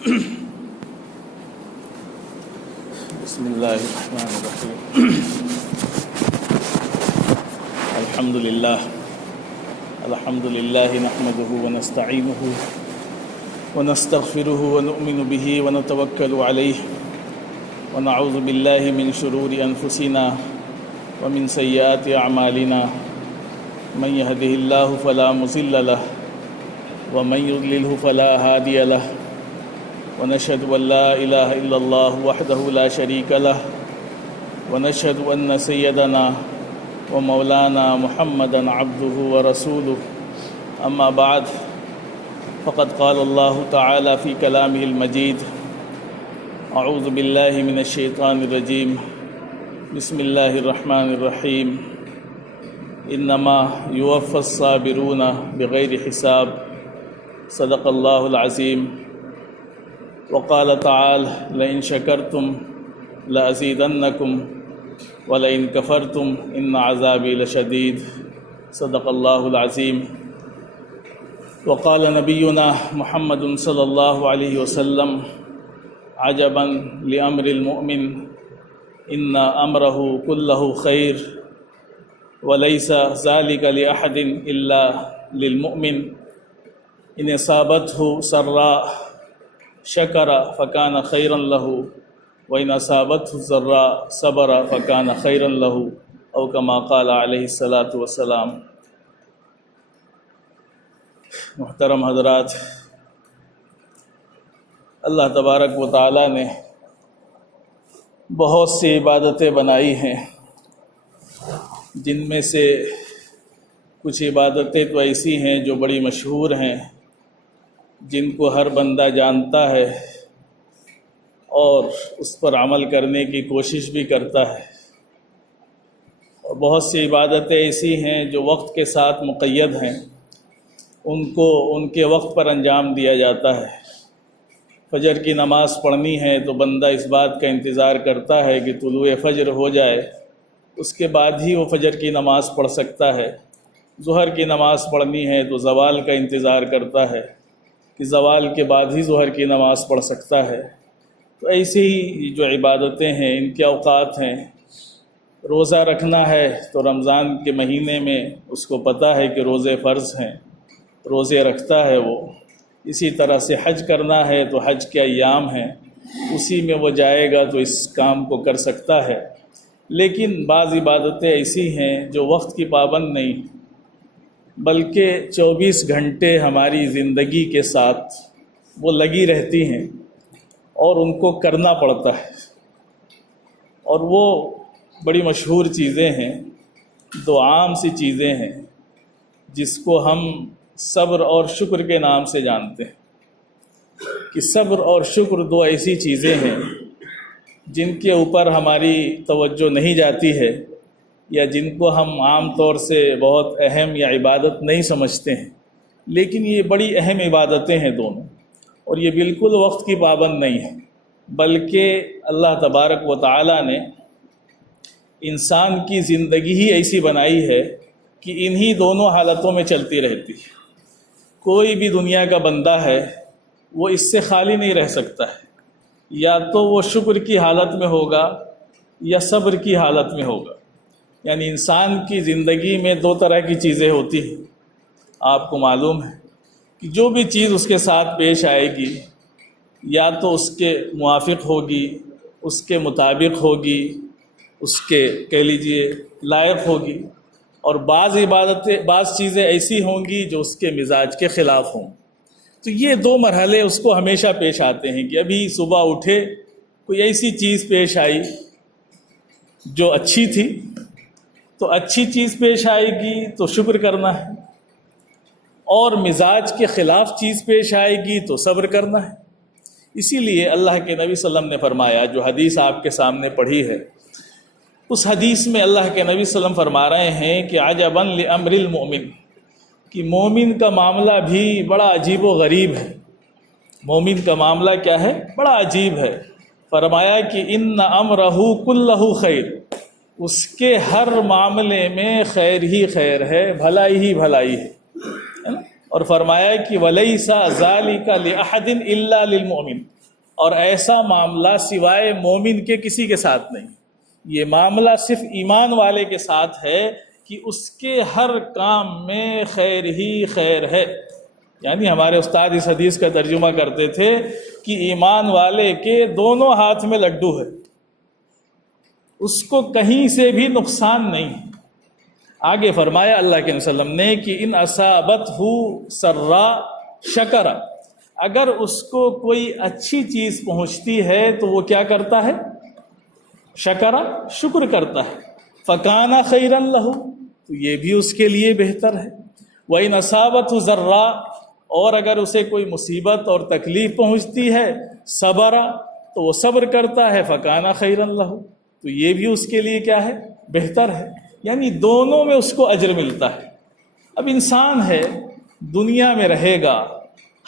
بسم الله الرحمن الرحيم. الحمد لله نحمده ونستعينه ونستغفره ونؤمن به ونتوكل عليه ونعوذ بالله من شرور أنفسنا ومن سيئات أعمالنا من يهده الله فلا مضل له ومن يضلله فلا هادي له ونشهد أن لا إله إلا الله وحده لا شريك له ونشهد أن سيدنا ومولانا محمدا عبده ورسوله أما بعد فقد قال الله تعالى في كلامه المجيد أعوذ بالله من الشيطان الرجيم بسم الله الرحمن الرحيم إنما يوفى الصابرون بغير حساب صدق الله العظيم. وقال تعالى لئن شكرتم لأزيدنكم ولئن كفرتم إن عذابي لشديد صدق الله العظيم. وقال نبينا محمد صلى الله عليه وسلم عجبا لأمر المؤمن إن أمره كله خير وليس ذلك لأحد إلا للمؤمن إن أصابته سراء شکر فکان خیرا له وإن أصابته ضراء صبر فکان خیرا له او کما قال علیہ الصلاۃ والسلام. محترم حضرات، اللہ تبارک و تعالی نے بہت سی عبادتیں بنائی ہیں، جن میں سے کچھ عبادتیں تو ایسی ہیں جو بڑی مشہور ہیں، جن کو ہر بندہ جانتا ہے اور اس پر عمل کرنے کی کوشش بھی کرتا ہے، اور بہت سی عبادتیں ایسی ہیں جو وقت کے ساتھ مقید ہیں، ان کو ان کے وقت پر انجام دیا جاتا ہے. فجر کی نماز پڑھنی ہے تو بندہ اس بات کا انتظار کرتا ہے کہ طلوع فجر ہو جائے، اس کے بعد ہی وہ فجر کی نماز پڑھ سکتا ہے. ظہر کی نماز پڑھنی ہے تو زوال کا انتظار کرتا ہے کہ زوال کے بعد ہی ظہر کی نماز پڑھ سکتا ہے. تو ایسی ہی جو عبادتیں ہیں ان کے اوقات ہیں. روزہ رکھنا ہے تو رمضان کے مہینے میں اس کو پتہ ہے کہ روزے فرض ہیں، روزے رکھتا ہے وہ. اسی طرح سے حج کرنا ہے تو حج کے ایام ہیں، اسی میں وہ جائے گا تو اس کام کو کر سکتا ہے. لیکن بعض عبادتیں ایسی ہیں جو وقت کی پابند نہیں بلکہ 24 گھنٹے ہماری زندگی کے ساتھ وہ لگی رہتی ہیں اور ان کو کرنا پڑتا ہے. اور وہ بڑی مشہور چیزیں ہیں، دو عام سی چیزیں ہیں جس کو ہم صبر اور شکر کے نام سے جانتے ہیں. کہ صبر اور شکر دو ایسی چیزیں ہیں جن کے اوپر ہماری توجہ نہیں جاتی ہے، یا جن کو ہم عام طور سے بہت اہم یا عبادت نہیں سمجھتے ہیں، لیکن یہ بڑی اہم عبادتیں ہیں دونوں. اور یہ بالکل وقت کی پابند نہیں ہے، بلکہ اللہ تبارک و تعالی نے انسان کی زندگی ہی ایسی بنائی ہے کہ انہی دونوں حالتوں میں چلتی رہتی ہے. کوئی بھی دنیا کا بندہ ہے وہ اس سے خالی نہیں رہ سکتا ہے، یا تو وہ شکر کی حالت میں ہوگا یا صبر کی حالت میں ہوگا. یعنی انسان کی زندگی میں دو طرح کی چیزیں ہوتی ہیں. آپ کو معلوم ہے کہ جو بھی چیز اس کے ساتھ پیش آئے گی یا تو اس کے موافق ہوگی، اس کے مطابق ہوگی، اس کے کہہ لیجئے لائق ہوگی، اور بعض چیزیں ایسی ہوں گی جو اس کے مزاج کے خلاف ہوں. تو یہ دو مرحلے اس کو ہمیشہ پیش آتے ہیں کہ ابھی صبح اٹھے کوئی ایسی چیز پیش آئی جو اچھی تھی تو اچھی چیز پیش آئے گی تو شکر کرنا ہے، اور مزاج کے خلاف چیز پیش آئے گی تو صبر کرنا ہے. اسی لیے اللہ کے نبی صلی اللہ علیہ وسلم نے فرمایا، جو حدیث آپ کے سامنے پڑھی ہے، اس حدیث میں اللہ کے نبی صلی اللہ علیہ وسلم فرما رہے ہیں کہ عجبا لامر المؤمن، کہ مومن کا معاملہ بھی بڑا عجیب و غریب ہے. مومن کا معاملہ کیا ہے؟ بڑا عجیب ہے. فرمایا کہ ان امرہ کلہ خیر، اس کے ہر معاملے میں خیر ہی خیر ہے، بھلائی ہی بھلائی ہے. اور فرمایا کہ وَلَيْسَ ذَلِكَ لِأَحَدٍ إِلَّا لِلْمُؤْمِنِ، اور ایسا معاملہ سوائے مومن کے کسی کے ساتھ نہیں، یہ معاملہ صرف ایمان والے کے ساتھ ہے کہ اس کے ہر کام میں خیر ہی خیر ہے۔ یعنی ہمارے استاد اس حدیث کا ترجمہ کرتے تھے کہ ایمان والے کے دونوں ہاتھ میں لڈو ہے، اس کو کہیں سے بھی نقصان نہیں۔ آگے فرمایا اللہ کے وسلم نے کہ ان اصابتہ سرا شکر، اگر اس کو کوئی اچھی چیز پہنچتی ہے تو وہ کیا کرتا ہے؟ شکرا، شکر کرتا ہے۔ فکان خیرا لہ، تو یہ بھی اس کے لیے بہتر ہے۔ وَإِنْ أَصَابَتْهُ ضَرَّا، اور اگر اسے کوئی مصیبت اور تکلیف پہنچتی ہے، صبر، تو وہ صبر کرتا ہے، فکان خیرا لہ، تو یہ بھی اس کے لیے کیا ہے؟ بہتر ہے۔ یعنی دونوں میں اس کو اجر ملتا ہے۔ اب انسان ہے، دنیا میں رہے گا،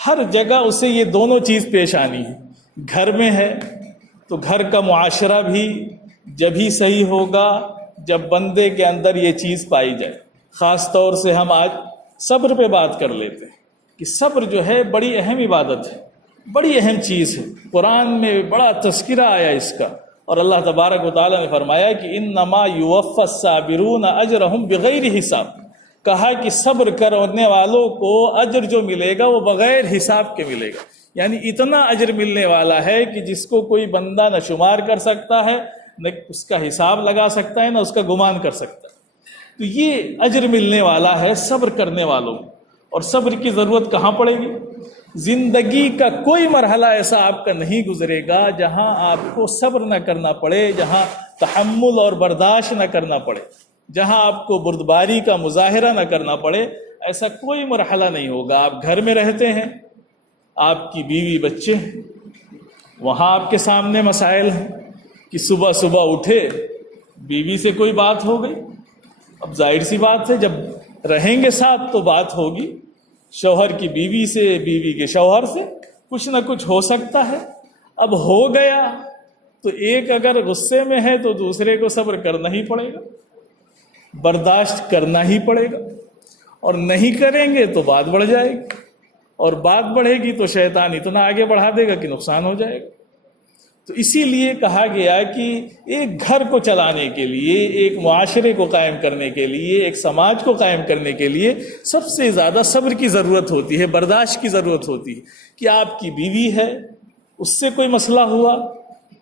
ہر جگہ اسے یہ دونوں چیز پیش آنی ہے۔ گھر میں ہے تو گھر کا معاشرہ بھی جب ہی صحیح ہوگا جب بندے کے اندر یہ چیز پائی جائے۔ خاص طور سے ہم آج صبر پہ بات کر لیتے ہیں کہ صبر جو ہے بڑی اہم عبادت ہے، بڑی اہم چیز ہے۔ قرآن میں بڑا تذکرہ آیا اس کا، اور اللہ تبارک و تعالیٰ نے فرمایا کہ انما یوفی الصابرون اجرہم بغیر حساب، کہا کہ صبر کرنے والوں کو اجر جو ملے گا وہ بغیر حساب کے ملے گا۔ یعنی اتنا اجر ملنے والا ہے کہ جس کو کوئی بندہ نہ شمار کر سکتا ہے، نہ اس کا حساب لگا سکتا ہے، نہ اس کا گمان کر سکتا ہے۔ تو یہ اجر ملنے والا ہے صبر کرنے والوں کو۔ اور صبر کی ضرورت کہاں پڑے گی؟ زندگی کا کوئی مرحلہ ایسا آپ کا نہیں گزرے گا جہاں آپ کو صبر نہ کرنا پڑے، جہاں تحمل اور برداشت نہ کرنا پڑے، جہاں آپ کو بردباری کا مظاہرہ نہ کرنا پڑے۔ ایسا کوئی مرحلہ نہیں ہوگا۔ آپ گھر میں رہتے ہیں، آپ کی بیوی بچے ہیں، وہاں آپ کے سامنے مسائل ہیں کہ صبح صبح اٹھے، بیوی سے کوئی بات ہو گئی۔ اب ظاہر سی بات ہے، جب رہیں گے ساتھ تو بات ہوگی، شوہر کی بیوی سے، بیوی کے شوہر سے کچھ نہ کچھ ہو سکتا ہے۔ اب ہو گیا تو ایک اگر غصے میں ہے تو دوسرے کو صبر کرنا ہی پڑے گا، برداشت کرنا ہی پڑے گا، اور نہیں کریں گے تو بات بڑھ جائے گی، اور بات بڑھے گی تو شیطان اتنا آگے بڑھا دے گا کہ نقصان ہو جائے گا۔ تو اسی لیے کہا گیا کہ ایک گھر کو چلانے کے لیے، ایک معاشرے کو قائم کرنے کے لیے، ایک سماج کو قائم کرنے کے لیے سب سے زیادہ صبر کی ضرورت ہوتی ہے، برداشت کی ضرورت ہوتی ہے۔ کہ آپ کی بیوی ہے، اس سے کوئی مسئلہ ہوا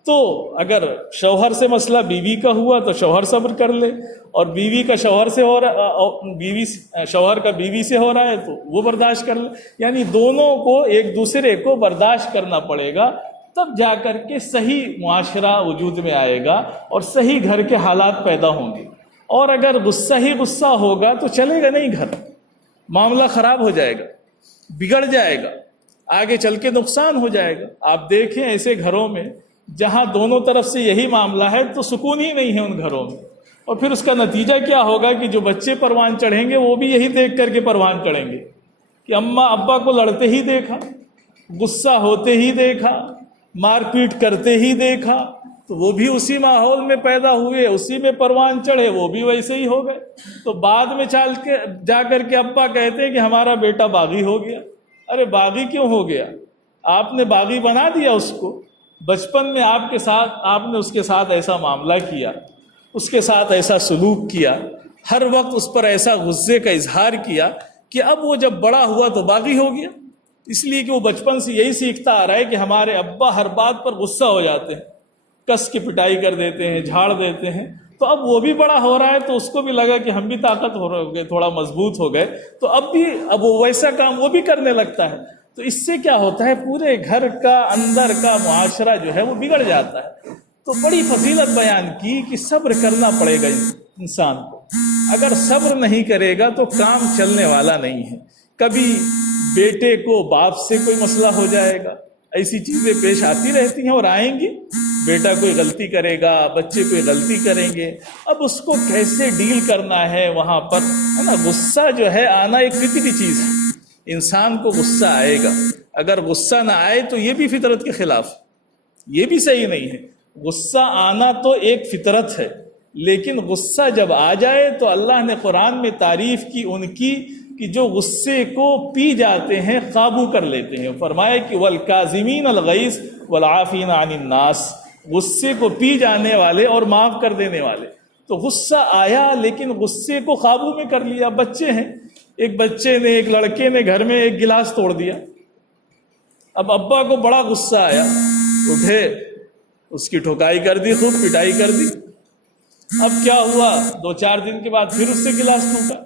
تو اگر شوہر سے مسئلہ بیوی کا ہوا تو شوہر صبر کر لے، اور بیوی کا شوہر سے ہو رہا، شوہر کا بیوی سے ہو رہا ہے تو وہ برداشت کر لے۔ یعنی دونوں کو ایک دوسرے کو برداشت کرنا پڑے گا، تب جا کر کے صحیح معاشرہ وجود میں آئے گا اور صحیح گھر کے حالات پیدا ہوں گے۔ اور اگر غصہ ہی غصہ ہوگا تو چلے گا نہیں، گھر معاملہ خراب ہو جائے گا، بگڑ جائے گا، آگے چل کے نقصان ہو جائے گا۔ آپ دیکھیں ایسے گھروں میں جہاں دونوں طرف سے یہی معاملہ ہے تو سکون ہی نہیں ہے ان گھروں میں، اور پھر اس کا نتیجہ کیا ہوگا کہ جو بچے پروان چڑھیں گے وہ بھی یہی دیکھ کر کے پروان چڑھیں گے کہ اماں ابا کو لڑتے ہی دیکھا، غصہ ہوتے ہی دیکھا، مار پیٹ کرتے ہی دیکھا، تو وہ بھی اسی ماحول میں پیدا ہوئے، اسی میں پروان چڑھے، وہ بھی ویسے ہی ہو گئے۔ تو بعد میں جا کر کے ابا کہتے ہیں کہ ہمارا بیٹا باغی ہو گیا۔ ارے باغی کیوں ہو گیا؟ آپ نے باغی بنا دیا اس کو۔ بچپن میں آپ نے اس کے ساتھ ایسا معاملہ کیا، اس کے ساتھ ایسا سلوک کیا، ہر وقت اس پر ایسا غصے کا اظہار کیا کہ اب وہ جب بڑا ہوا تو باغی ہو گیا۔ اس لیے کہ وہ بچپن سے یہی سیکھتا آ رہا ہے کہ ہمارے ابا ہر بات پر غصہ ہو جاتے ہیں، کس کی پٹائی کر دیتے ہیں، جھاڑ دیتے ہیں۔ تو اب وہ بھی بڑا ہو رہا ہے تو اس کو بھی لگا کہ ہم بھی طاقت ہو گئے، تھوڑا مضبوط ہو گئے، تو اب وہ ویسا کام وہ بھی کرنے لگتا ہے۔ تو اس سے کیا ہوتا ہے، پورے گھر کا اندر کا معاشرہ جو ہے وہ بگڑ جاتا ہے۔ تو بڑی فضیلت بیان کی کہ صبر کرنا پڑے گا انسان کو۔ اگر صبر نہیں کرے گا تو کام چلنے والا نہیں ہے۔ کبھی بیٹے کو باپ سے کوئی مسئلہ ہو جائے گا، ایسی چیزیں پیش آتی رہتی ہیں اور آئیں گی۔ بیٹا کوئی غلطی کرے گا، بچے کوئی غلطی کریں گے، اب اس کو کیسے ڈیل کرنا ہے وہاں پر، ہے نا۔ غصہ جو ہے آنا ایک فطری چیز ہے، انسان کو غصہ آئے گا۔ اگر غصہ نہ آئے تو یہ بھی فطرت کے خلاف، یہ بھی صحیح نہیں ہے۔ غصہ آنا تو ایک فطرت ہے، لیکن غصہ جب آ جائے تو اللہ نے قرآن میں تعریف کی ان کی کہ جو غصے کو پی جاتے ہیں، قابو کر لیتے ہیں۔ فرمایا کہ والکاظمین الغیظ والعافین عن الناس، غصے کو پی جانے والے اور معاف کر دینے والے۔ تو غصہ آیا لیکن غصے کو قابو میں کر لیا۔ بچے ہیں، ایک بچے نے، ایک لڑکے نے گھر میں ایک گلاس توڑ دیا۔ اب ابا کو بڑا غصہ آیا، اٹھے، اس کی ٹھکائی کر دی، خوب پٹائی کر دی۔ اب کیا ہوا، 2-4 دن کے بعد پھر اس سے گلاس ٹوٹا،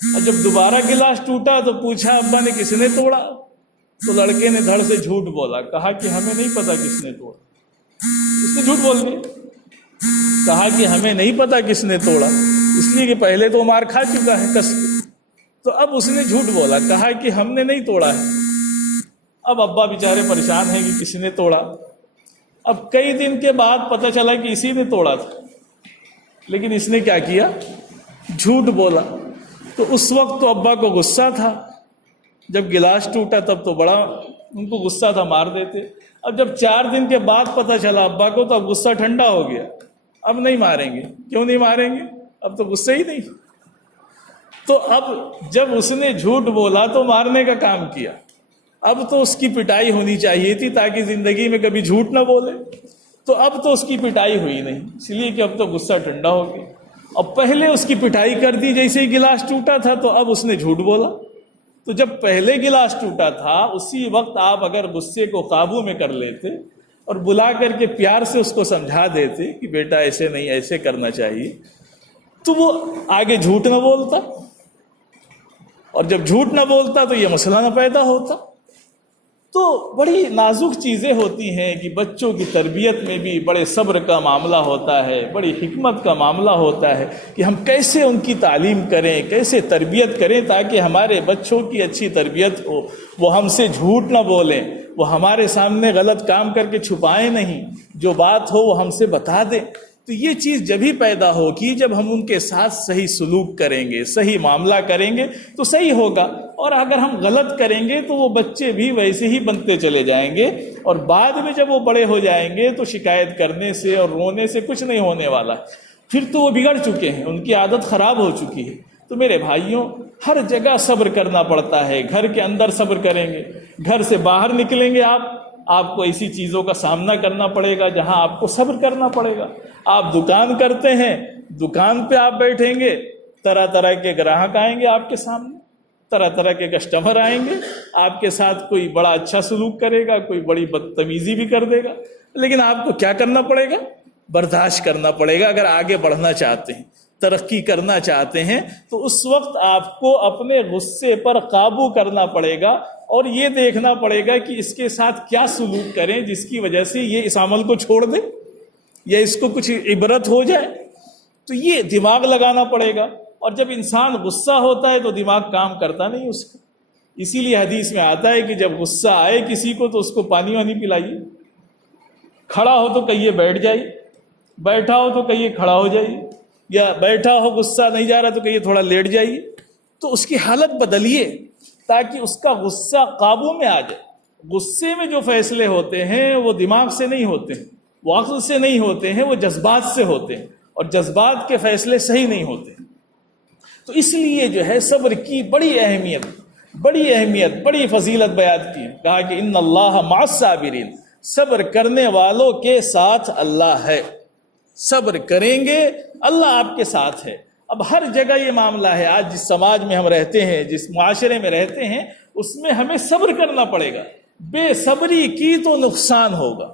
اور جب دوبارہ گلاس ٹوٹا تو پوچھا ابا نے کس نے توڑا؟ تو لڑکے نے دھڑ سے جھوٹ بولا، کہا کہ ہمیں نہیں پتا کس نے توڑا۔ اس نے جھوٹ بول دیا، کہا کہ ہمیں نہیں پتا کس نے توڑا، اس لیے کہ پہلے تو مار کھا چکا ہے کس کے۔ تو اب اس نے جھوٹ بولا، کہا کہ ہم نے نہیں توڑا ہے۔ اب ابا بیچارے پریشان ہیں کہ کس نے توڑا۔ اب کئی دن کے بعد پتہ چلا کہ اسی نے توڑا تھا، لیکن اس نے کیا کیا، جھوٹ بولا۔ تو اس وقت تو ابا کو غصہ تھا، جب گلاس ٹوٹا تب تو بڑا ان کو غصہ تھا، مار دیتے۔ اب جب 4 دن کے بعد پتہ چلا ابا کو، تو اب غصہ ٹھنڈا ہو گیا، اب نہیں ماریں گے۔ کیوں نہیں ماریں گے؟ اب تو غصہ ہی نہیں۔ تو اب جب اس نے جھوٹ بولا تو مارنے کا کام کیا، اب تو اس کی پٹائی ہونی چاہیے تھی تاکہ زندگی میں کبھی جھوٹ نہ بولے۔ تو اب تو اس کی پٹائی ہوئی نہیں، اس لیے کہ اب تو غصہ ٹھنڈا ہو گیا۔ اب پہلے اس کی پٹائی کر دی جیسے ہی گلاس ٹوٹا تھا، تو اب اس نے جھوٹ بولا۔ تو جب پہلے گلاس ٹوٹا تھا اسی وقت آپ اگر غصے کو قابو میں کر لیتے اور بلا کر کے پیار سے اس کو سمجھا دیتے کہ بیٹا ایسے نہیں، ایسے کرنا چاہیے، تو وہ آگے جھوٹ نہ بولتا، اور جب جھوٹ نہ بولتا تو یہ مسئلہ نہ پیدا ہوتا۔ تو بڑی نازک چیزیں ہوتی ہیں کہ بچوں کی تربیت میں بھی بڑے صبر کا معاملہ ہوتا ہے، بڑی حکمت کا معاملہ ہوتا ہے کہ ہم کیسے ان کی تعلیم کریں، کیسے تربیت کریں تاکہ ہمارے بچوں کی اچھی تربیت ہو، وہ ہم سے جھوٹ نہ بولیں، وہ ہمارے سامنے غلط کام کر کے چھپائیں نہیں، جو بات ہو وہ ہم سے بتا دیں۔ تو یہ چیز جب ہی پیدا ہوگی جب ہم ان کے ساتھ صحیح سلوک کریں گے، صحیح معاملہ کریں گے تو صحیح ہوگا۔ اور اگر ہم غلط کریں گے تو وہ بچے بھی ویسے ہی بنتے چلے جائیں گے، اور بعد میں جب وہ بڑے ہو جائیں گے تو شکایت کرنے سے اور رونے سے کچھ نہیں ہونے والا، پھر تو وہ بگڑ چکے ہیں، ان کی عادت خراب ہو چکی ہے۔ تو میرے بھائیوں، ہر جگہ صبر کرنا پڑتا ہے۔ گھر کے اندر صبر کریں گے، گھر سے باہر نکلیں گے آپ کو ایسی چیزوں کا سامنا کرنا پڑے گا جہاں آپ کو صبر کرنا پڑے گا۔ آپ دکان کرتے ہیں، دکان پہ آپ بیٹھیں گے، طرح طرح کے گراہک آئیں گے آپ کے سامنے، طرح طرح کے کسٹمر آئیں گے، آپ کے ساتھ کوئی بڑا اچھا سلوک کرے گا، کوئی بڑی بدتمیزی بھی کر دے گا، لیکن آپ کو کیا کرنا پڑے گا؟ برداشت کرنا پڑے گا۔ اگر آگے بڑھنا چاہتے ہیں، ترقی کرنا چاہتے ہیں، تو اس وقت آپ کو اپنے غصے پر قابو کرنا پڑے گا، اور یہ دیکھنا پڑے گا کہ اس کے ساتھ کیا سلوک کریں جس کی وجہ سے یہ اس عمل کو چھوڑ دے یا اس کو کچھ عبرت ہو جائے۔ تو یہ دماغ لگانا پڑے گا، اور جب انسان غصہ ہوتا ہے تو دماغ کام کرتا نہیں اس کا۔ اسی لیے حدیث میں آتا ہے کہ جب غصہ آئے کسی کو تو اس کو پانی وانی پلائیے، کھڑا ہو تو کہیے بیٹھ جائیے، بیٹھا ہو تو کہیے کھڑا ہو جائیے، یا بیٹھا ہو غصہ نہیں جا رہا تو کہیے تھوڑا لیٹ جائیے۔ تو اس کی حالت بدلیے تاکہ اس کا غصہ قابو میں آ جائے۔ غصے میں جو فیصلے ہوتے ہیں وہ دماغ سے نہیں ہوتے ہیں، وہ عقل سے نہیں ہوتے ہیں، وہ جذبات سے ہوتے ہیں، اور جذبات کے فیصلے صحیح نہیں ہوتے۔ تو اس لیے جو ہے صبر کی بڑی اہمیت، بڑی فضیلت بیان کی، کہا کہ ان اللہ مع الصابرین، صبر کرنے والوں کے ساتھ اللہ ہے۔ صبر کریں گے اللہ آپ کے ساتھ ہے۔ اب ہر جگہ یہ معاملہ ہے، آج جس سماج میں ہم رہتے ہیں، جس معاشرے میں رہتے ہیں، اس میں ہمیں صبر کرنا پڑے گا۔ بے صبری کی تو نقصان ہوگا،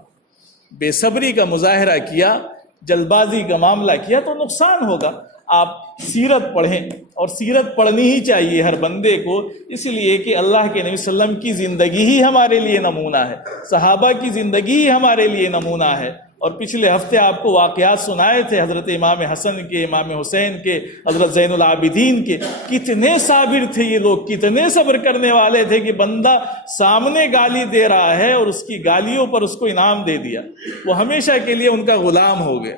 بے صبری کا مظاہرہ کیا، جلد بازی کا معاملہ کیا تو نقصان ہوگا۔ آپ سیرت پڑھیں، اور سیرت پڑھنی ہی چاہیے ہر بندے کو، اس لیے کہ اللہ کے نبی صلی اللہ علیہ وسلم کی زندگی ہی ہمارے لیے نمونہ ہے، صحابہ کی زندگی ہی ہمارے لیے نمونہ ہے۔ اور پچھلے ہفتے آپ کو واقعات سنائے تھے حضرت امام حسن کے، امام حسین کے، حضرت زین العابدین کے۔ کتنے صابر تھے یہ لوگ، کتنے صبر کرنے والے تھے کہ بندہ سامنے گالی دے رہا ہے اور اس کی گالیوں پر اس کو انعام دے دیا، وہ ہمیشہ کے لیے ان کا غلام ہو گیا،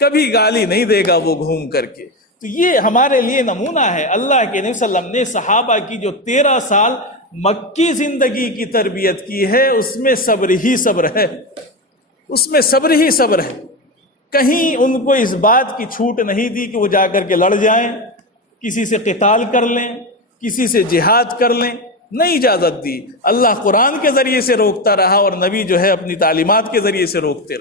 کبھی گالی نہیں دے گا وہ گھوم کر کے۔ تو یہ ہمارے لیے نمونہ ہے۔ اللہ کے نبی صلی اللہ علیہ وسلم نے صحابہ کی جو 13 سال مکی زندگی کی تربیت کی ہے، اس میں صبر ہی صبر ہے، اس میں صبر ہی صبر ہے۔ کہیں ان کو اس بات کی چھوٹ نہیں دی کہ وہ جا کر کے لڑ جائیں، کسی سے قتال کر لیں، کسی سے جہاد کر لیں، نہیں اجازت دی۔ اللہ قرآن کے ذریعے سے روکتا رہا اور نبی جو ہے اپنی تعلیمات کے ذریعے سے روکتے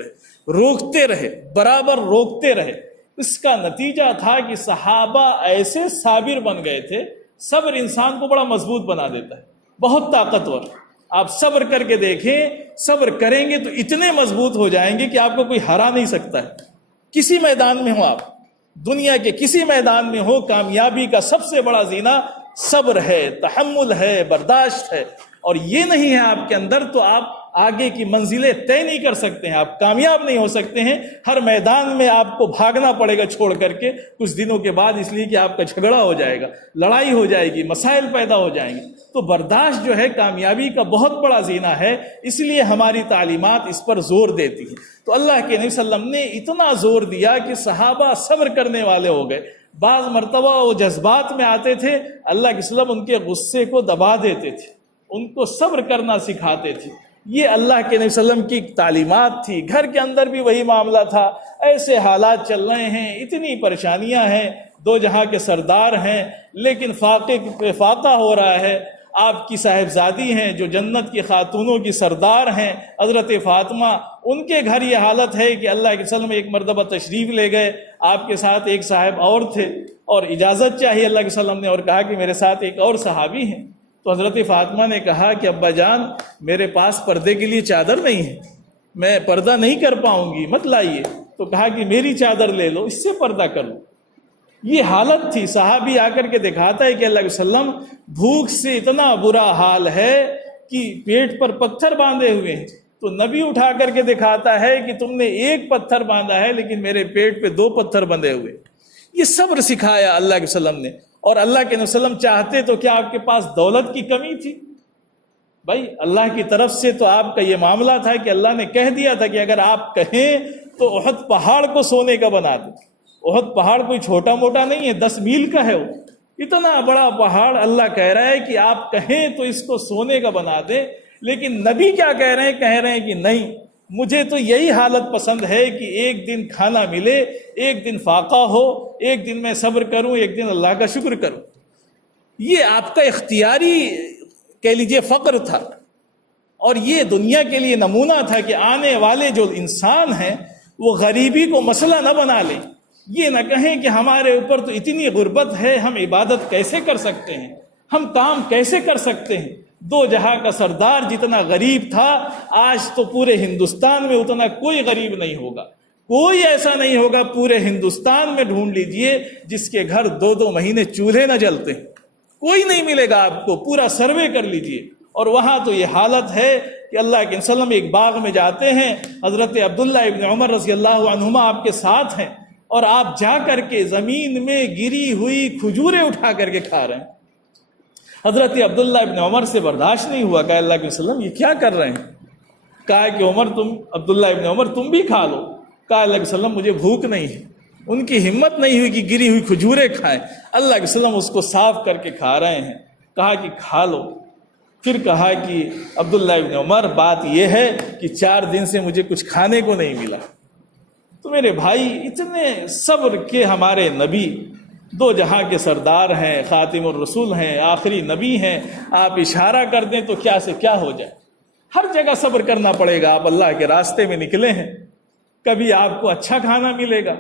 رہے، برابر روکتے رہے۔ اس کا نتیجہ تھا کہ صحابہ ایسے صابر بن گئے تھے۔ صبر انسان کو بڑا مضبوط بنا دیتا ہے، بہت طاقتور۔ آپ صبر کر کے دیکھیں، صبر کریں گے تو اتنے مضبوط ہو جائیں گے کہ آپ کو کوئی ہرا نہیں سکتا ہے۔ کسی میدان میں ہو آپ، دنیا کے کسی میدان میں ہو، کامیابی کا سب سے بڑا زینہ صبر ہے، تحمل ہے، برداشت ہے، اور یہ نہیں ہے آپ کے اندر تو آپ آگے کی منزلیں طے نہیں کر سکتے ہیں، آپ کامیاب نہیں ہو سکتے ہیں۔ ہر میدان میں آپ کو بھاگنا پڑے گا چھوڑ کر کے کچھ دنوں کے بعد، اس لیے کہ آپ کا جھگڑا ہو جائے گا، لڑائی ہو جائے گی، مسائل پیدا ہو جائیں گے۔ تو برداشت جو ہے کامیابی کا بہت بڑا زینہ ہے، اس لیے ہماری تعلیمات اس پر زور دیتی ہیں۔ تو اللہ کے نبی صلی اللہ علیہ وسلم نے اتنا زور دیا کہ صحابہ صبر کرنے والے ہو گئے۔ بعض مرتبہ وہ جذبات میں آتے تھے، اللہ کے وسلم ان کے غصے کو دبا دیتے تھے، ان کو صبر کرنا سکھاتے تھے۔ یہ اللہ کے نبی صلی اللہ علیہ وسلم کی تعلیمات تھی۔ گھر کے اندر بھی وہی معاملہ تھا۔ ایسے حالات چل رہے ہیں، اتنی پریشانیاں ہیں، دو جہاں کے سردار ہیں، لیکن فاقے پہ فاقہ ہو رہا ہے۔ آپ کی صاحبزادی ہیں جو جنت کی خاتونوں کی سردار ہیں، حضرت فاطمہ، ان کے گھر یہ حالت ہے کہ اللہ کے وسلم ایک مرتبہ تشریف لے گئے، آپ کے ساتھ ایک صاحب اور تھے، اور اجازت چاہیے اللہ کے وسلم نے، اور کہا کہ میرے ساتھ ایک اور صحابی ہیں۔ تو حضرت فاطمہ نے کہا کہ ابا جان، میرے پاس پردے کے لیے چادر نہیں ہے، میں پردہ نہیں کر پاؤں گی، مت لائیے۔ تو کہا کہ میری چادر لے لو، اس سے پردہ کر لو۔ یہ حالت تھی۔ صحابی آ کر کے دکھاتا ہے کہ اللہ کے وسلم بھوک سے اتنا برا حال ہے کہ پیٹ پر پتھر باندھے ہوئے ہیں۔ تو نبی اٹھا کر کے دکھاتا ہے کہ تم نے ایک پتھر باندھا ہے لیکن میرے پیٹ پہ 2 پتھر بندھے ہوئے۔ یہ صبر سکھایا اللہ کے وسلم نے۔ اور اللہ کے وسلم چاہتے تو کیا آپ کے پاس دولت کی کمی تھی؟ بھائی اللہ کی طرف سے تو آپ کا یہ معاملہ تھا کہ اللہ نے کہہ دیا تھا کہ اگر آپ کہیں تو احد پہاڑ کو سونے کا بنا دیں۔ احد پہاڑ کوئی چھوٹا موٹا نہیں ہے، 10 میل کا ہے، وہ اتنا بڑا پہاڑ۔ اللہ کہہ رہا ہے کہ آپ کہیں تو اس کو سونے کا بنا دیں، لیکن نبی کیا کہہ رہے ہیں کہ نہیں، مجھے تو یہی حالت پسند ہے کہ ایک دن کھانا ملے، ایک دن فاقہ ہو، ایک دن میں صبر کروں، ایک دن اللہ کا شکر کروں۔ یہ آپ کا اختیاری کہہ لیجئے فقر تھا، اور یہ دنیا کے لیے نمونہ تھا کہ آنے والے جو انسان ہیں وہ غریبی کو مسئلہ نہ بنا لیں۔ یہ نہ کہیں کہ ہمارے اوپر تو اتنی غربت ہے، ہم عبادت کیسے کر سکتے ہیں، ہم کام کیسے کر سکتے ہیں۔ 2 جہاں کا سردار جتنا غریب تھا، آج تو پورے ہندوستان میں اتنا کوئی غریب نہیں ہوگا۔ کوئی ایسا نہیں ہوگا پورے ہندوستان میں ڈھونڈ لیجئے جس کے گھر 2 مہینے چولہے نہ جلتے، کوئی نہیں ملے گا آپ کو۔ پورا سروے کر لیجئے۔ اور وہاں تو یہ حالت ہے کہ اللہ کے وسلم ایک باغ میں جاتے ہیں، حضرت عبداللہ ابن عمر رضی اللہ عنہما آپ کے ساتھ ہیں، اور آپ جا کر کے زمین میں گری ہوئی کھجوریں اٹھا کر کے کھا رہے ہیں۔ حضرت عبداللہ ابن عمر سے برداشت نہیں ہوا، کہا اللہ کے وسلم یہ کیا کر رہے ہیں؟ کہا کہ عبداللہ ابن عمر تم بھی کھا لو۔ کہا اللہ کے وسلم مجھے بھوک نہیں ہے۔ ان کی ہمت نہیں ہوئی کہ گری ہوئی کھجوریں کھائیں۔ اللہ کے وسلم اس کو صاف کر کے کھا رہے ہیں۔ کہا کہ کھا لو۔ پھر کہا کہ عبداللہ ابن عمر بات یہ ہے کہ 4 دن سے مجھے کچھ کھانے کو نہیں ملا۔ تو میرے بھائی، اتنے صبر کے ہمارے نبی، 2 جہاں کے سردار ہیں، خاتم الرسول ہیں، آخری نبی ہیں، آپ اشارہ کر دیں تو کیا سے کیا ہو جائے۔ ہر جگہ صبر کرنا پڑے گا۔ آپ اللہ کے راستے میں نکلے ہیں، کبھی آپ کو اچھا کھانا ملے گا،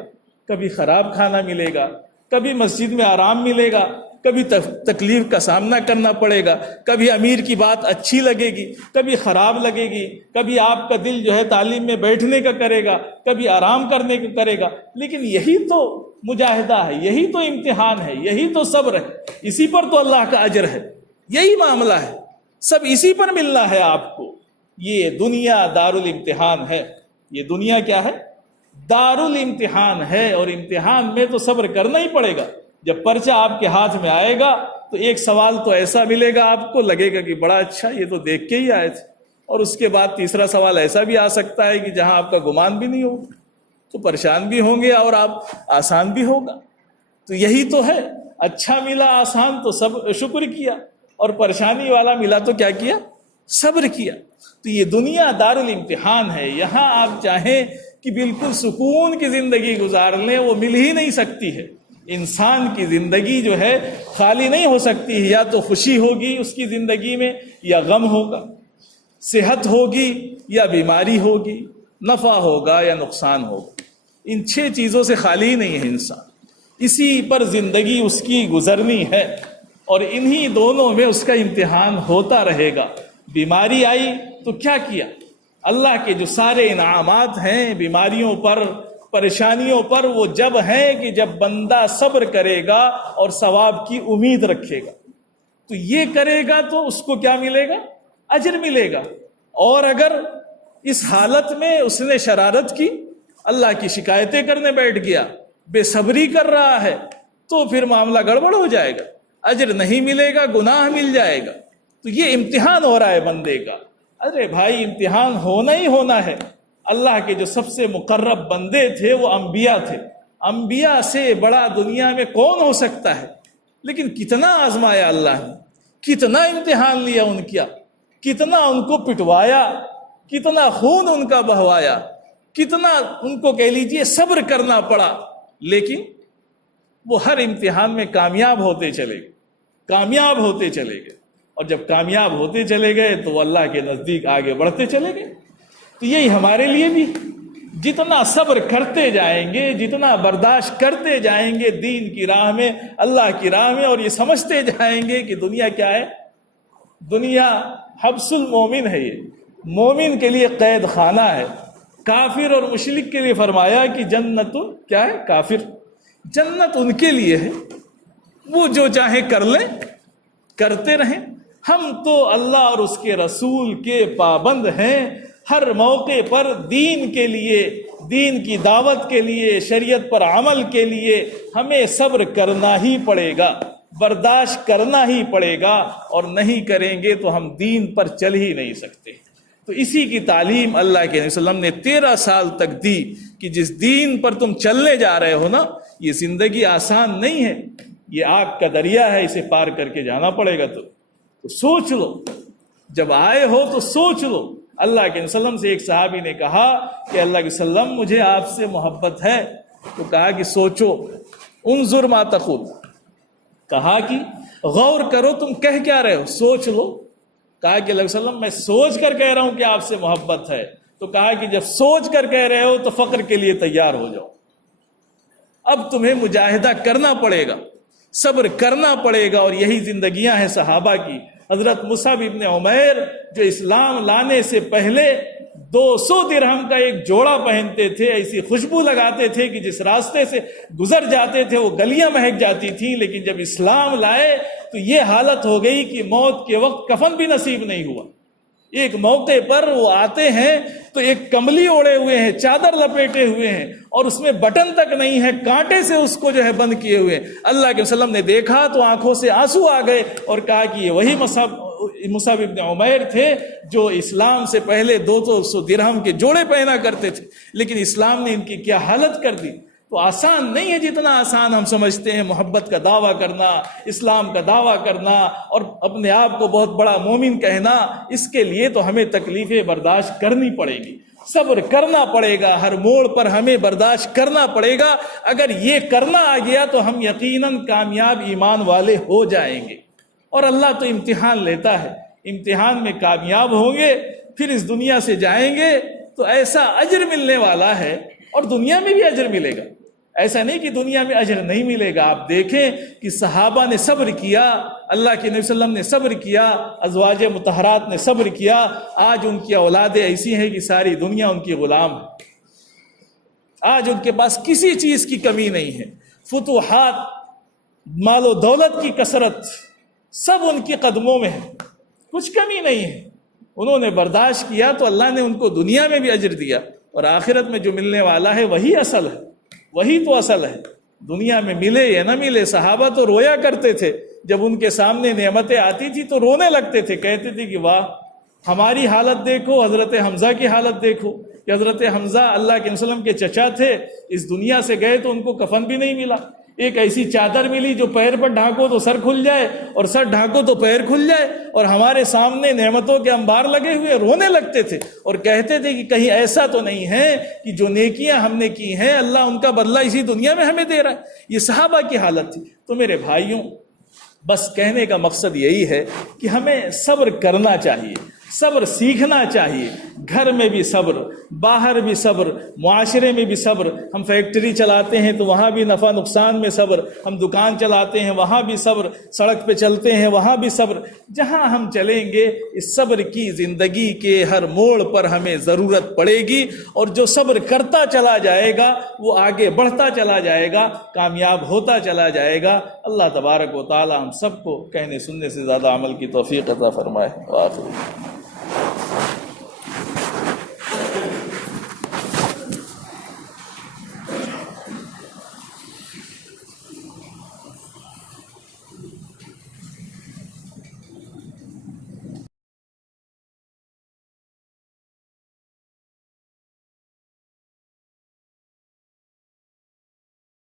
کبھی خراب کھانا ملے گا، کبھی مسجد میں آرام ملے گا، کبھی تکلیف کا سامنا کرنا پڑے گا، کبھی امیر کی بات اچھی لگے گی، کبھی خراب لگے گی، کبھی آپ کا دل جو ہے تعلیم میں بیٹھنے کا کرے گا، کبھی آرام کرنے کا کرے گا۔ لیکن یہی تو مجاہدہ ہے، یہی تو امتحان ہے، یہی تو صبر ہے، اسی پر تو اللہ کا اجر ہے، یہی معاملہ ہے، سب اسی پر ملنا ہے آپ کو۔ یہ دنیا دارالامتحان ہے۔ یہ دنیا کیا ہے؟ دارالامتحان ہے، اور امتحان میں تو صبر کرنا ہی پڑے گا۔ جب پرچہ آپ کے ہاتھ میں آئے گا تو ایک سوال تو ایسا ملے گا، آپ کو لگے گا کہ بڑا اچھا، یہ تو دیکھ کے ہی آئے تھے، اور اس کے بعد تیسرا سوال ایسا بھی آ سکتا ہے کہ جہاں آپ کا گمان بھی نہیں ہوگا، تو پریشان بھی ہوں گے اور آپ آسان بھی ہوگا۔ تو یہی تو ہے، اچھا ملا آسان تو سب شکر کیا، اور پریشانی والا ملا تو کیا کیا؟ صبر کیا۔ تو یہ دنیا دارالامتحان ہے۔ یہاں آپ چاہیں کہ بالکل سکون کی زندگی گزار لیں، وہ مل ہی نہیں سکتی ہے۔ انسان کی زندگی جو ہے خالی نہیں ہو سکتی ہے، یا تو خوشی ہوگی اس کی زندگی میں یا غم ہوگا، صحت ہوگی یا بیماری ہوگی، نفع ہوگا یا نقصان ہوگا۔ ان 6 چیزوں سے خالی نہیں ہے انسان، اسی پر زندگی اس کی گزرنی ہے، اور انہی دونوں میں اس کا امتحان ہوتا رہے گا۔ بیماری آئی تو کیا کیا؟ اللہ کے جو سارے انعامات ہیں بیماریوں پر، پریشانیوں پر، وہ جب ہیں کہ جب بندہ صبر کرے گا اور ثواب کی امید رکھے گا، تو یہ کرے گا تو اس کو کیا ملے گا؟ اجر ملے گا۔ اور اگر اس حالت میں اس نے شرارت کی، اللہ کی شکایتیں کرنے بیٹھ گیا، بے صبری کر رہا ہے، تو پھر معاملہ گڑبڑ ہو جائے گا، اجر نہیں ملے گا، گناہ مل جائے گا۔ تو یہ امتحان ہو رہا ہے بندے کا۔ ارے بھائی، امتحان ہونا ہی ہونا ہے۔ اللہ کے جو سب سے مقرب بندے تھے وہ انبیاء تھے، انبیاء سے بڑا دنیا میں کون ہو سکتا ہے؟ لیکن کتنا آزمایا اللہ نے، کتنا امتحان لیا ان کا، کتنا ان کو پٹوایا، کتنا خون ان کا بہوایا، کتنا ان کو کہہ لیجئے صبر کرنا پڑا، لیکن وہ ہر امتحان میں کامیاب ہوتے چلے گئے، کامیاب ہوتے چلے گئے۔ اور جب کامیاب ہوتے چلے گئے تو وہ اللہ کے نزدیک آگے بڑھتے چلے گئے۔ تو یہی ہمارے لیے بھی، جتنا صبر کرتے جائیں گے، جتنا برداشت کرتے جائیں گے دین کی راہ میں، اللہ کی راہ میں، اور یہ سمجھتے جائیں گے کہ دنیا کیا ہے؟ دنیا حبس المومن ہے، یہ مومن کے لیے قید خانہ ہے۔ کافر اور مشرک کے لیے فرمایا کہ جنت کیا ہے؟ کافر، جنت ان کے لیے ہے، وہ جو چاہے کر لیں، کرتے رہیں۔ ہم تو اللہ اور اس کے رسول کے پابند ہیں، ہر موقع پر دین کے لیے، دین کی دعوت کے لیے، شریعت پر عمل کے لیے ہمیں صبر کرنا ہی پڑے گا، برداشت کرنا ہی پڑے گا، اور نہیں کریں گے تو ہم دین پر چل ہی نہیں سکتے۔ تو اسی کی تعلیم اللہ کے نبی صلی اللہ علیہ وسلم نے 13 سال تک دی کہ جس دین پر تم چلنے جا رہے ہو نا، یہ زندگی آسان نہیں ہے، یہ آگ کا دریا ہے، اسے پار کر کے جانا پڑے گا۔ تو سوچ لو، جب آئے ہو تو سوچ لو۔ اللہ کے وسلم سے ایک صحابی نے کہا کہ اللہ کے وسلم مجھے آپ سے محبت ہے، تو کہا کہ سوچو، انظر ما تقول، کہا کہ غور کرو تم کہہ کیا رہے ہو، سوچ لو۔ کہا کہ اللہ کے وسلم میں سوچ کر کہہ رہا ہوں کہ آپ سے محبت ہے۔ تو کہا کہ جب سوچ کر کہہ رہے ہو تو فقر کے لیے تیار ہو جاؤ، اب تمہیں مجاہدہ کرنا پڑے گا، صبر کرنا پڑے گا۔ اور یہی زندگیاں ہیں صحابہ کی۔ حضرت مصعب ابن عمیر جو اسلام لانے سے پہلے 200 درہم کا ایک جوڑا پہنتے تھے، ایسی خوشبو لگاتے تھے کہ جس راستے سے گزر جاتے تھے وہ گلیاں مہک جاتی تھیں، لیکن جب اسلام لائے تو یہ حالت ہو گئی کہ موت کے وقت کفن بھی نصیب نہیں ہوا۔ ایک موقع پر وہ آتے ہیں تو ایک کمبلی اوڑے ہوئے ہیں، چادر لپیٹے ہوئے ہیں، اور اس میں بٹن تک نہیں ہے، کانٹے سے اس کو جو ہے بند کیے ہوئے۔ اللہ کے وسلم نے دیکھا تو آنکھوں سے آنسو آ گئے، اور کہا کہ یہ وہی مصعب ابن عمیر تھے جو اسلام سے پہلے 200 درہم کے جوڑے پہنا کرتے تھے، لیکن اسلام نے ان کی کیا حالت کر دی۔ تو آسان نہیں ہے جتنا آسان ہم سمجھتے ہیں محبت کا دعویٰ کرنا، اسلام کا دعویٰ کرنا، اور اپنے آپ کو بہت بڑا مومن کہنا۔ اس کے لیے تو ہمیں تکلیفیں برداشت کرنی پڑے گی، صبر کرنا پڑے گا، ہر موڑ پر ہمیں برداشت کرنا پڑے گا۔ اگر یہ کرنا آ گیا تو ہم یقیناً کامیاب ایمان والے ہو جائیں گے۔ اور اللہ تو امتحان لیتا ہے، امتحان میں کامیاب ہوں گے، پھر اس دنیا سے جائیں گے تو ایسا اجر ملنے والا ہے، اور دنیا میں بھی اجر ملے گا۔ ایسا نہیں کہ دنیا میں اجر نہیں ملے گا۔ آپ دیکھیں کہ صحابہ نے صبر کیا، اللہ کے نبی صلی اللہ علیہ وسلم نے صبر کیا، ازواج مطہرات نے صبر کیا۔ آج ان کی اولادیں ایسی ہیں کہ ساری دنیا ان کی غلام ہے، آج ان کے پاس کسی چیز کی کمی نہیں ہے، فتوحات، مال و دولت کی کثرت، سب ان کے قدموں میں ہے، کچھ کمی نہیں ہے۔ انہوں نے برداشت کیا تو اللہ نے ان کو دنیا میں بھی اجر دیا، اور آخرت میں جو ملنے والا ہے وہی اصل ہے، وہی تو اصل ہے۔ دنیا میں ملے یا نہ ملے، صحابہ تو رویا کرتے تھے جب ان کے سامنے نعمتیں آتی تھی تو رونے لگتے تھے، کہتے تھے کہ واہ ہماری حالت دیکھو، حضرت حمزہ کی حالت دیکھو کہ حضرت حمزہ اللہ کے وسلم کے چچا تھے، اس دنیا سے گئے تو ان کو کفن بھی نہیں ملا۔ ایک ایسی چادر ملی جو پیر پر ڈھانکو تو سر کھل جائے اور سر ڈھانکو تو پیر کھل جائے، اور ہمارے سامنے نعمتوں کے انبار لگے ہوئے، رونے لگتے تھے اور کہتے تھے کہ کہیں ایسا تو نہیں ہے کہ جو نیکیاں ہم نے کی ہیں اللہ ان کا بدلہ اسی دنیا میں ہمیں دے رہا ہے۔ یہ صحابہ کی حالت تھی۔ تو میرے بھائیوں، بس کہنے کا مقصد یہی ہے کہ ہمیں صبر کرنا چاہیے، صبر سیکھنا چاہیے، گھر میں بھی صبر، باہر بھی صبر، معاشرے میں بھی صبر۔ ہم فیکٹری چلاتے ہیں تو وہاں بھی نفع نقصان میں صبر، ہم دکان چلاتے ہیں وہاں بھی صبر، سڑک پہ چلتے ہیں وہاں بھی صبر۔ جہاں ہم چلیں گے اس صبر کی زندگی کے ہر موڑ پر ہمیں ضرورت پڑے گی، اور جو صبر کرتا چلا جائے گا وہ آگے بڑھتا چلا جائے گا، کامیاب ہوتا چلا جائے گا۔ اللہ تبارک و تعالی ہم سب کو کہنے سننے سے زیادہ عمل کی توفیق عطا فرمائے۔ وآخر